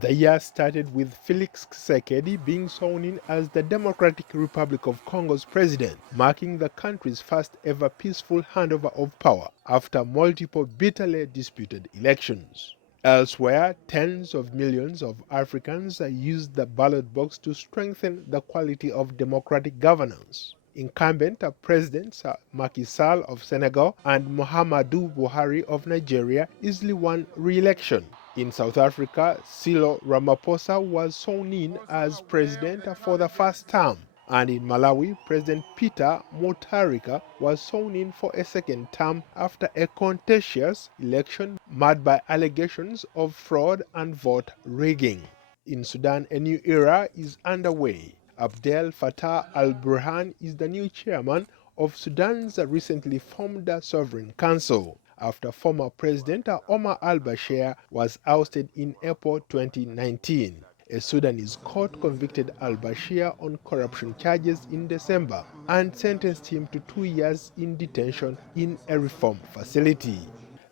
The year started with Felix Tshisekedi being sworn in as the Democratic Republic of Congo's president, marking the country's first ever peaceful handover of power after multiple bitterly disputed elections. Elsewhere, tens of millions of Africans used the ballot box to strengthen the quality of democratic governance. Incumbent Presidents Macky Sall of Senegal and Muhammadu Buhari of Nigeria easily won re-election. In South Africa, Cyril Ramaphosa was sworn in as president for the first term. And in Malawi, President Peter Mutharika was sworn in for a second term after a contentious election marred by allegations of fraud and vote rigging. In Sudan, a new era is underway. Abdel Fattah al-Burhan is the new chairman of Sudan's recently formed Sovereign Council, after former President Omar al-Bashir was ousted in April 2019. A Sudanese court convicted al-Bashir on corruption charges in December and sentenced him to 2 years in detention in a reform facility.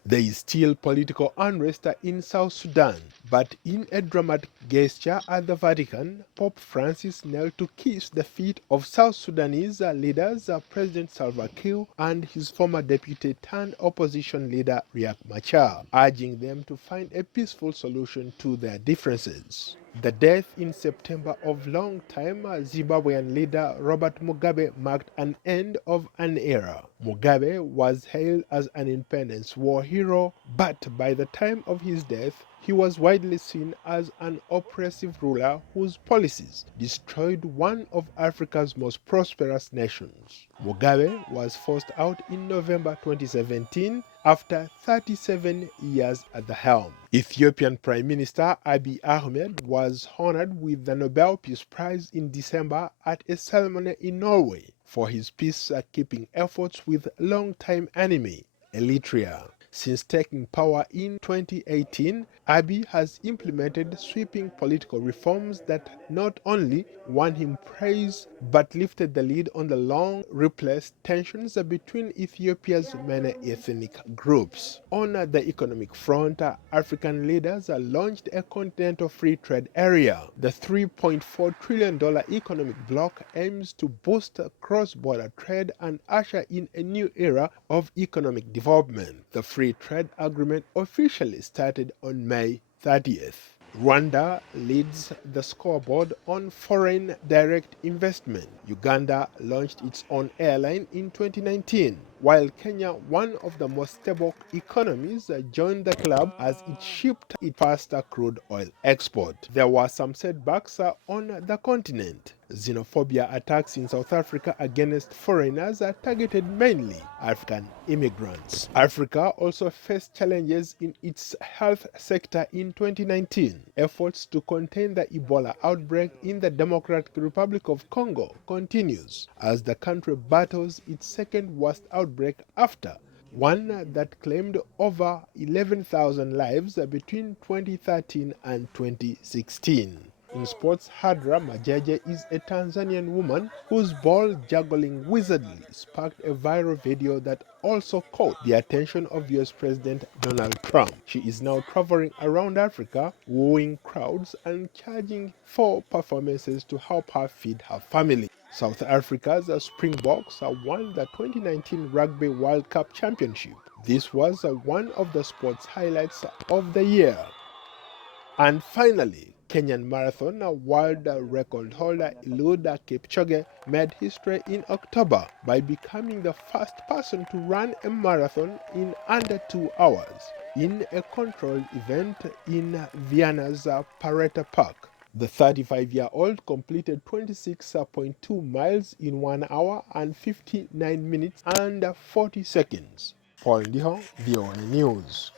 There is still political unrest in South Sudan, but in a dramatic gesture at the Vatican, Pope Francis knelt to kiss the feet of South Sudanese leaders President Salva Kiir and his former deputy turned opposition leader Riek Machar, urging them to find a peaceful solution to their differences. The death in September of long-time Zimbabwean leader Robert Mugabe marked an end of an era. Mugabe was hailed as an independence war hero, but by the time of his death, he was widely seen as an oppressive ruler whose policies destroyed one of Africa's most prosperous nations. Mugabe was forced out in November 2017 after 37 years at the helm. Ethiopian Prime Minister Abiy Ahmed was honored with the Nobel Peace Prize in December at a ceremony in Norway for his peacekeeping efforts with longtime enemy, Eritrea. Since taking power in 2018, Abiy has implemented sweeping political reforms that not only won him praise but lifted the lid on the long-repressed tensions between Ethiopia's many ethnic groups. On the economic front, African leaders launched a continental free trade area. The $3.4 trillion economic bloc aims to boost cross-border trade and usher in a new era of economic development. The free trade agreement officially started on May 30th. Rwanda leads the scoreboard on foreign direct investment. Uganda launched its own airline in 2019, while Kenya, one of the most stable economies, joined the club as it shipped its first crude oil export. There were some setbacks on the continent. Xenophobia attacks in South Africa against foreigners are targeted mainly African immigrants. Africa also faced challenges in its health sector in 2019. Efforts to contain the Ebola outbreak in the Democratic Republic of Congo continues as the country battles its second worst outbreak after one that claimed over 11,000 lives between 2013 and 2016. In sports, Hadra Majaje is a Tanzanian woman whose ball juggling wizardly sparked a viral video that also caught the attention of US President Donald Trump. She is now traveling around Africa, wooing crowds and charging for performances to help her feed her family. South Africa's Springboks won the 2019 Rugby World Cup Championship. This was one of the sports highlights of the year. And finally, Kenyan marathon world record holder Eliud Kipchoge made history in October by becoming the first person to run a marathon in under 2 hours in a controlled event in Vienna's Pareto Park. The 35-year-old completed 26.2 miles in 1 hour and 59 minutes and 40 seconds. Paul Ndiho, VOA News.